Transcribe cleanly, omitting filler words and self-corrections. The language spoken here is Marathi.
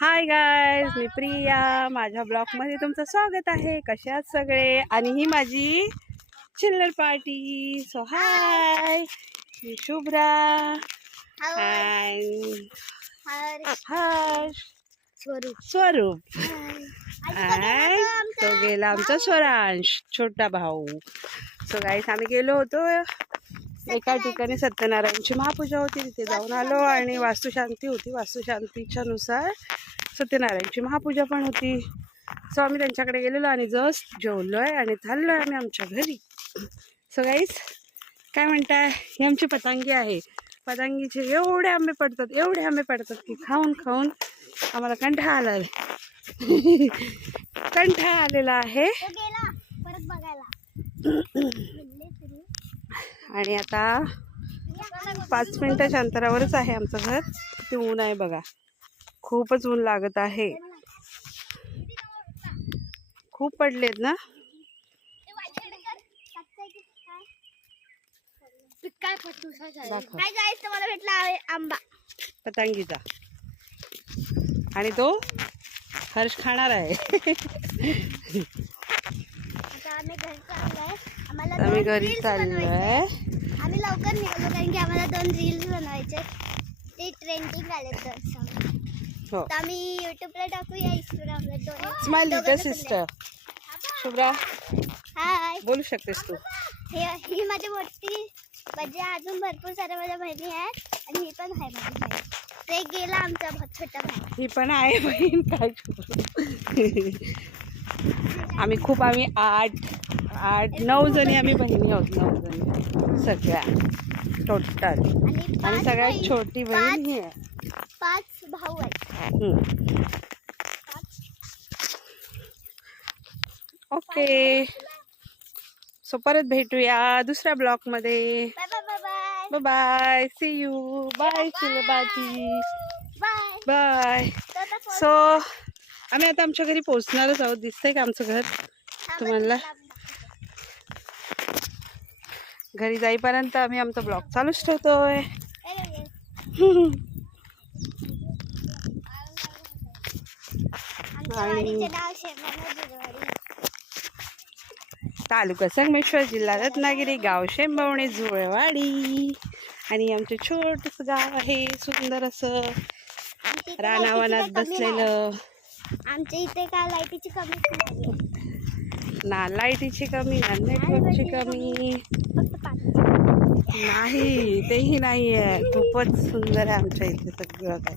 हाय गाईज, मी प्रिया. माझ्या ब्लॉगमध्ये तुमचं स्वागत आहे. कसे आहात सगळे? आणि ही माझी चिल्लर पार्टी. सो हाय, मी शुभ्रा. हाय, हर्ष, स्वरूप. तो गेला आमचा स्वरांश, छोटा भाऊ. सो गाईज, आम्ही गेलो होतो एका ठिकाणी. सत्यनारायणची महापूजा होती, तिथे जाऊन आलो. आणि वास्तुशांती होती. वास्तुशांतीच्या नुसार सत्यनारायणची महापूजा पण होती. सो आम्ही त्यांच्याकडे गेलेलो आणि जस्ट जेवलोय आणि चाललोय आम्ही आमच्या घरी. सो गाईस, काय म्हणताय? ही आमची पतंगी आहे. पतंगीचे एवढे आंबे पडतात की खाऊन खाऊन आम्हाला कंटाळा आलाय. कंटाळा आलेला आहे. आणि आता 5 मिनिटाच्या अंतरावरच आहे आमचं घर. किती ऊन आहे बघा, खूपच ऊन लागत आहे. खूप पडलेत ना. मला भेटला आहे आंबा पतंगीचा, आणि तो हर्ष खाणार आहे. आम्ही घरी चाललोय. आम्ही लवकर निघालो कारण की आम्हाला 2 रील्स बनवायचे, ते ट्रेंडिंग आले. हो, तर आम्ही युट्यूबला टाकूया, इंस्टाग्रामला. Smile little sister. Shubhra, hi, बोलू शकतेस तू. ही माझी मोठी, म्हणजे अजून भरपूर साऱ्या माझ्या बहिणी आहेत आणि ही पण आहे माझी बहीण. ते गेला आमचा छोटा भाई. ही पण आहे बहीण. काय आम्ही 8-9 जणी आम्ही बहिणी आहोत. 9 जणी सगळ्या टोटल. आणि सगळ्यात छोटी बहीण ही आहे. 5 भाऊ आहेत. ओके, सो परत भेटूया दुसऱ्या ब्लॉग मध्ये. Bye bye bye bye bye bye, see you. Bye चिलबाजी, बाय बाय. सो आम्ही आता आमच्या घरी पोहोचणारच आहोत. दिसतंय का आमचं घर तुम्हाला? घरी जाईपर्यंत आम्ही आमचा ब्लॉग चालूच ठेवतोय. आणि तालुका संगमेश्वर, जिल्हा रत्नागिरी, गाव शेंबवणे, जुळेवाडी. आणि आमचं छोटंसं गाव आहे, सुंदर असं रानावनात बसलेलं. आमच्या इथे का लाईटीची कमी ना लाईटीची कमी, ना नेटवर्कची कमी नाही, तेही नाही आहे. खूपच सुंदर आहे आमच्या इथे सगळं काय.